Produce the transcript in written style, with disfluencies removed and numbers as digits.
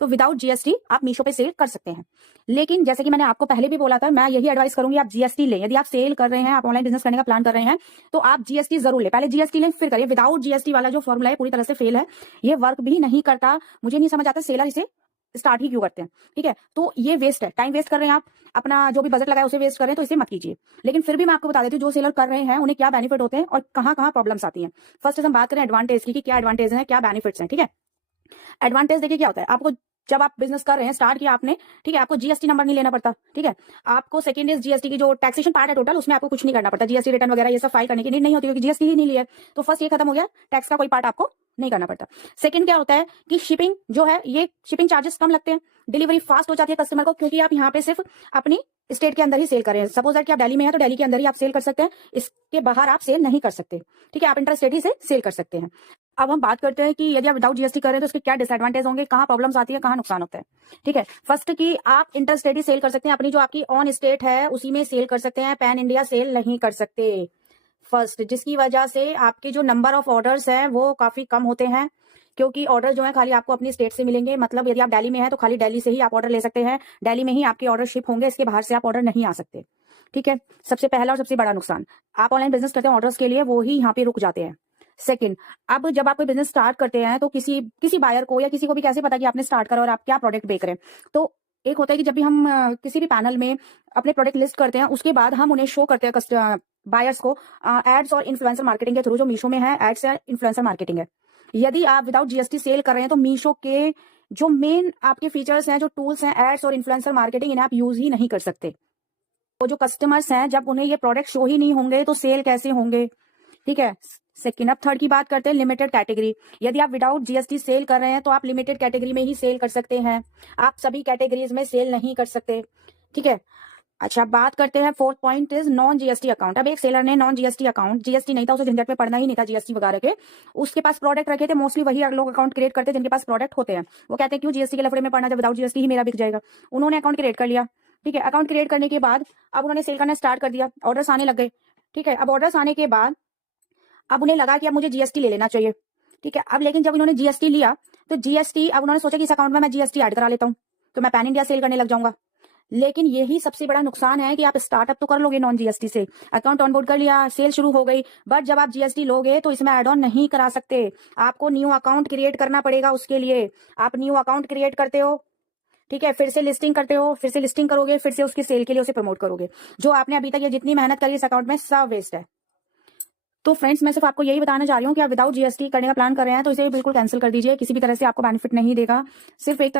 तो without GST आप मीशो पे सेल कर सकते हैं। लेकिन जैसे कि मैंने आपको पहले भी बोला था, मैं यही एडवाइस करूंगी आप जीएसटी लें। यदि आप सेल कर रहे हैं, आप ऑनलाइन बिजनेस करने का प्लान कर रहे हैं, तो आप जीएसटी जरूर लें। पहले जीएसटी लें फिर करिए। विदाउट जीएसटी वाला जो फॉर्मूला है पूरी तरह से फेल है, ये वर्क भी नहीं करता। मुझे नहीं समझ आता सेलर इसे स्टार्ट ही क्यों करते हैं। ठीक है, तो ये वेस्ट है, टाइम वेस्ट कर रहे हैं आप, अपना जो भी बजट लगाए उसे वेस्ट कर रहे हैं, तो इसे मत कीजिए। लेकिन फिर भी मैं आपको बता देती हूँ जो सेलर कर रहे हैं उन्हें क्या बेनिफिट होते हैं और कहाँ कहाँ प्रॉब्लम्स आती हैं। फर्स्ट हम बात करें एडवांटेज की कि क्या एडवांटेज है, क्या बेनिफिट्स हैं। ठीक है, एडवांटेज देखिए क्या होता है। आपको जब आप बिजनेस कर रहे हैं, स्टार्ट किया आपने, ठीक है, आपको जीएसटी नंबर नहीं लेना पड़ता। ठीक है, आपको सेकंड इज जीएसटी की जो टैक्सेशन पार्ट है टोटल, उसमें आपको कुछ नहीं करना पड़ता। जीएसटी रिटर्न वगैरह ये सब फाइल करने की नीड नहीं होती क्योंकि जीएसटी ही नहीं लिया। तो फर्स्ट ये खत्म हो गया, टैक्स का कोई पार्ट आपको नहीं करना पड़ता। सेकंड क्या होता है कि शिपिंग जो है, ये शिपिंग चार्जेस कम लगते हैं, डिलीवरी फास्ट हो जाती है कस्टमर को, क्योंकि आप यहाँ पे सिर्फ अपनी स्टेट के अंदर ही सेल कर रहे हैं। सपोज दैट कि आप दिल्ली में हैं तो दिल्ली के अंदर ही आप सेल कर सकते हैं, इसके बाहर आप सेल नहीं कर सकते। ठीक है, आप इंटर स्टेट ही से सेल कर सकते हैं। अब हम बात करते हैं कि यदि आप विदाउट जीएसटी कर रहे हैं तो इसके क्या डिसएडवांटेज होंगे, कहाँ प्रॉब्लम्स आती है, कहाँ नुकसान होता है। ठीक है, फर्स्ट की आप इंटर स्टेट ही सेल कर सकते हैं, अपनी जो आपकी ऑन स्टेट है उसी में सेल कर सकते हैं, पैन इंडिया सेल नहीं कर सकते। फर्स्ट, जिसकी वजह से आपके जो नंबर ऑफ ऑर्डर्स हैं वो काफी कम होते हैं, क्योंकि ऑर्डर जो है खाली आपको अपनी स्टेट से मिलेंगे। मतलब यदि आप दिल्ली में हैं तो खाली दिल्ली से ही आप ऑर्डर ले सकते हैं, दिल्ली में ही आपके ऑर्डर शिप होंगे, इसके बाहर से आप ऑर्डर नहीं आ सकते। ठीक है, सबसे पहला और सबसे बड़ा नुकसान, आप ऑनलाइन बिजनेस करते हैं ऑर्डर्स के लिए, वो ही यहाँ पे रुक जाते हैं। सेकंड, अब जब आप कोई बिजनेस स्टार्ट करते हैं तो किसी बायर को या किसी को भी कैसे पता कि आपने स्टार्ट करा और आप क्या प्रोडक्ट बेच रहे हैं। तो एक होता है कि जब भी हम किसी भी पैनल में अपने प्रोडक्ट लिस्ट करते हैं, उसके बाद हम उन्हें शो करते हैं बायर्स को एड्स और इन्फ्लुएंसर मार्केटिंग के थ्रू। जो मीशो में है एड्स या इन्फ्लुएंसर मार्केटिंग है। यदि आप विदाउट जीएसटी सेल कर रहे हैं तो मीशो के जो मेन आपके फीचर्स हैं, जो टूल्स हैं, एड्स और इन्फ्लुएंसर मार्केटिंग, इन्हें आप यूज ही नहीं कर सकते। वो जो कस्टमर्स हैं, जब उन्हें ये प्रोडक्ट शो ही नहीं होंगे तो सेल कैसे होंगे। ठीक है, सेकेंड, अब थर्ड की बात करते हैं, लिमिटेड कैटेगरी। यदि आप विदाउट जीएसटी सेल कर रहे हैं तो आप लिमिटेड कैटेगरी में ही सेल कर सकते हैं, आप सभी कैटेगरीज में सेल नहीं कर सकते। ठीक है, अच्छा बात करते हैं fourth point is non GST account. अब एक सेलर ने नॉन जीएसटी अकाउंट, जीएसटी नहीं था, उसे झंझट में पड़ना ही नहीं था जीएसटी वगैरह के, उसके पास प्रोडक्ट रखे थे। मोस्टली वही लोग अकाउंट क्रिएट करते हैं जिनके पास प्रोडक्ट होते हैं। वो कहते हैं क्यों जीएसटी के लफड़े में पड़ना, जब विदाउट जीएसटी ही मेरा बिक जाएगा। उन्होंने अकाउंट क्रिएट कर लिया। ठीक है, अकाउंट क्रिएट करने के बाद अब उन्होंने सेल करना स्टार्ट कर दिया, ऑर्डर्स आने लग गए। ठीक है, अब ऑर्डर्स आने के बाद अब उन्हें लगा कि अब मुझे जीएसटी ले लेना चाहिए। ठीक है, अब लेकिन जब इन्होंने जीएसटी लिया तो जीएसटी, अब उन्होंने सोचा कि इस अकाउंट में मैं जीएसटी ऐड करा लेता हूँ तो मैं पैन इंडिया सेल करने लग जाऊंगा। लेकिन यही सबसे बड़ा नुकसान है कि आप स्टार्टअप तो कर लोगे नॉन जीएसटी से, अकाउंट ऑनबोर्ड कर लिया, सेल शुरू हो गई, बट जब आप जीएसटी लोगे तो इसमें ऐड ऑन नहीं करा सकते। आपको न्यू अकाउंट क्रिएट करना पड़ेगा। उसके लिए आप न्यू अकाउंट क्रिएट करते हो, ठीक है, फिर से लिस्टिंग करते हो, फिर से लिस्टिंग करोगे, फिर से उसकी सेल के लिए उसे प्रमोट करोगे। जो आपने अभी तक ये जितनी मेहनत करी इस अकाउंट में सब वेस्ट है। तो फ्रेंड्स, मैं सिर्फ आपको यही बताना चाह रही हूँ कि आप विदाउट जीएसटी करने का प्लान कर रहे हैं तो इसे बिल्कुल कैंसिल कर दीजिए, किसी भी तरह से आपको बेनिफिट नहीं देगा। सिर्फ एक